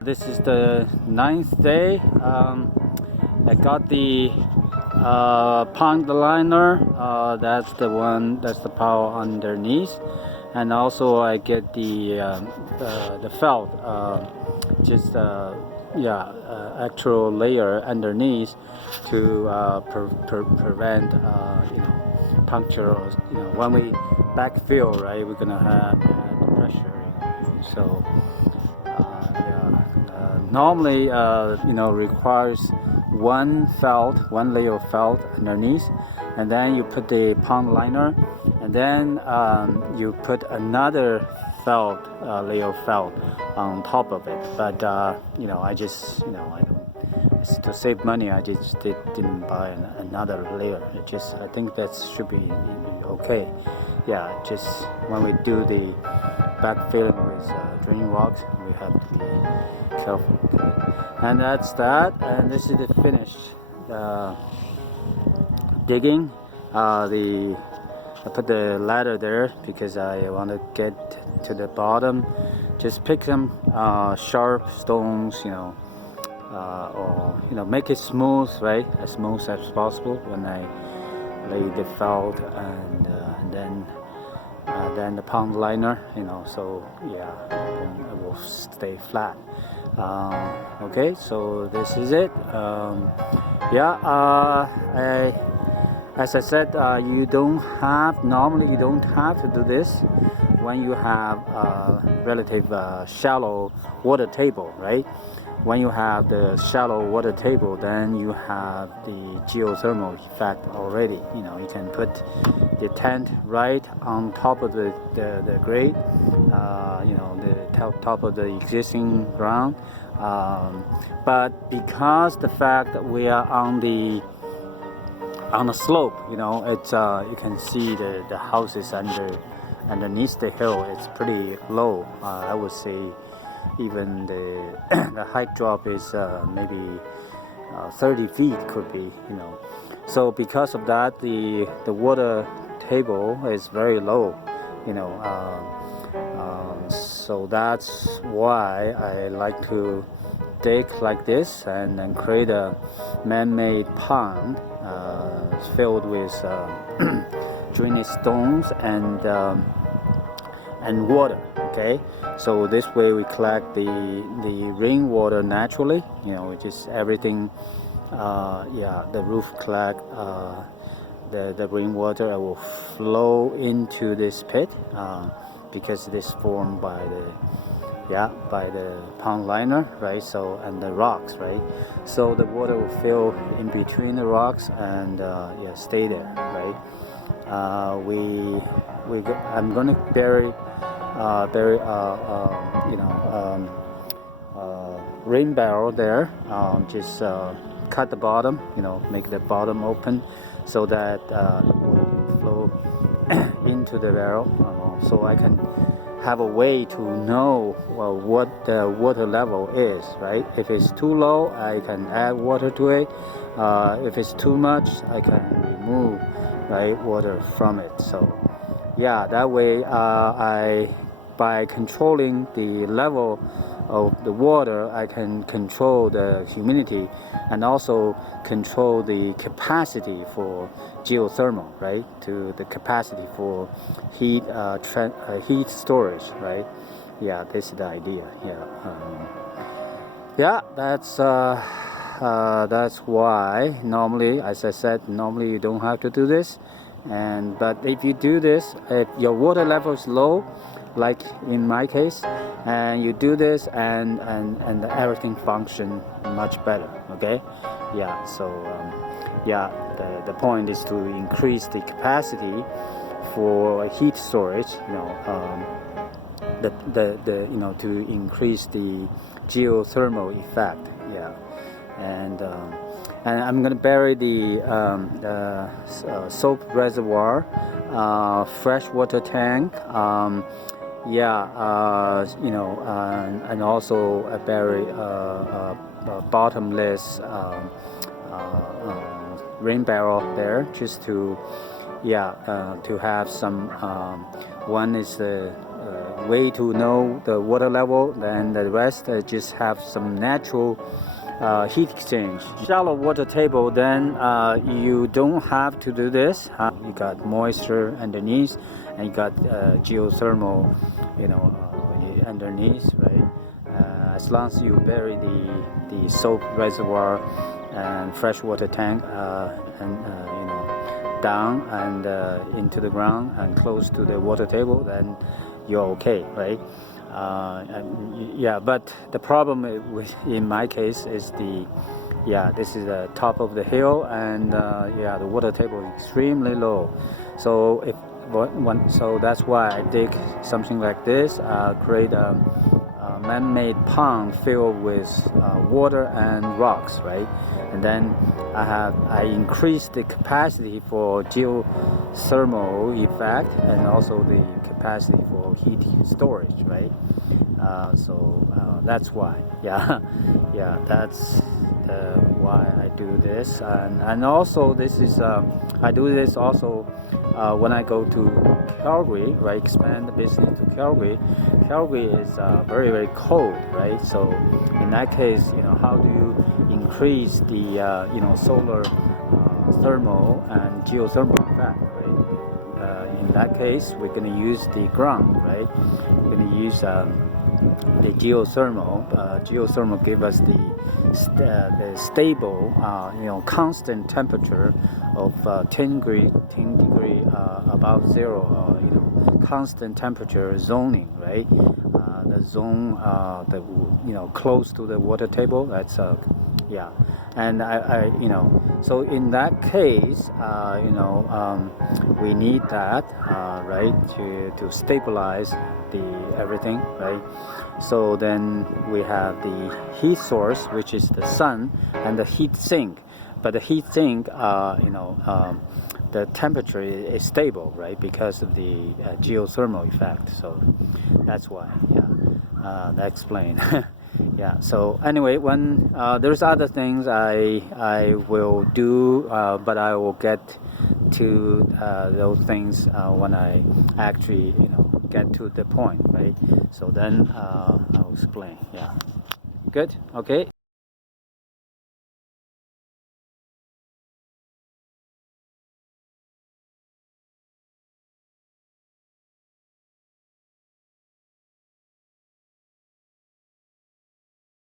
This is the 9th day. I got the pond liner. That's the one. That's the power underneath, and also I get the felt. Actual layer underneath to prevent puncture. Or, when we backfill, right, we're gonna have pressure. So. Normally requires one layer of felt underneath, and then you put the pond liner, and then you put another felt layer of felt on top of it. But I just I don't, to save money, I just didn't buy another layer. I think that should be okay. Yeah, just when we do the backfilling with drain rocks, we have to be careful. Okay? And that's that. And this is the finished digging. I put the ladder there because I want to get to the bottom. Just pick some sharp stones, or make it smooth, right? As smooth as possible when I lay the felt and then the pond liner, so yeah, it will stay flat. Okay, so this is it. As I said, normally you don't have to do this when you have a relative shallow water table, right? When you have the shallow water table, then you have the geothermal effect already. You can put the tent right on top of the grade, the top of the existing ground. But because the fact that we are on the slope, it's you can see the houses underneath the hill. It's pretty low. I would say even the height drop is maybe 30 feet could be. So because of that, the water table is very low. So that's why I like to dig like this and then create a man-made pond filled with drainage stones and water. Okay, so this way we collect the rainwater naturally. Just everything. The roof collect the rainwater. It will flow into this pit because it is formed by the pond liner, right? So, and the rocks, right? So the water will fill in between the rocks and stay there, right? I'm gonna bury rain barrel there. Just cut the bottom, make the bottom open so that the water will flow into the barrel. So I can have a way to know what the water level is, right? If it's too low, I can add water to it. If it's too much, I can remove water from it. So that way by controlling the level of the water, I can control the humidity and also control the capacity for geothermal, right? To the capacity for heat storage, right? Yeah, this is the idea. That's why normally, as I said, you don't have to do this. But if you do this, if your water level is low, like in my case, and you do this and everything function much better. Okay, so the point is to increase the capacity for heat storage, to increase the geothermal effect. And I'm gonna bury the soap reservoir, freshwater tank, and also bury a bottomless rain barrel there, just to have some. One is the way to know the water level. Then the rest just have some natural heat exchange. Shallow water table, then you don't have to do this. You got moisture underneath, and you got geothermal, underneath, right? As long as you bury the soap reservoir and freshwater tank down and into the ground and close to the water table, then you're okay, right? But the problem in my case is this is the top of the hill, and the water table is extremely low. So so that's why I dig something like this, create a man-made pond filled with water and rocks, right? And then I increase the capacity for geothermal effect and also the capacity for heat storage, right? That's why, that's why I do this, and also this is I do this also when I go to Calgary, right? Expand the business to Calgary. Calgary is very, very cold, right? So in that case, how do you increase the solar thermal and geothermal effect, right? In that case, we're going to use the ground, right? We're going to use the geothermal. Geothermal give us the stable, constant temperature of 10 degree above zero, constant temperature zoning, right? The zone, close to the water table. That's and I so in that case, we need that, right, to stabilize everything, right? So then we have the heat source, which is the sun, and the heat sink. But the heat sink, the temperature is stable, right, because of the geothermal effect. So that's why, that explains. So anyway, when there's other things I will do, but I will get to those things when I actually get to the point, right? So then I'll explain. Good. Okay.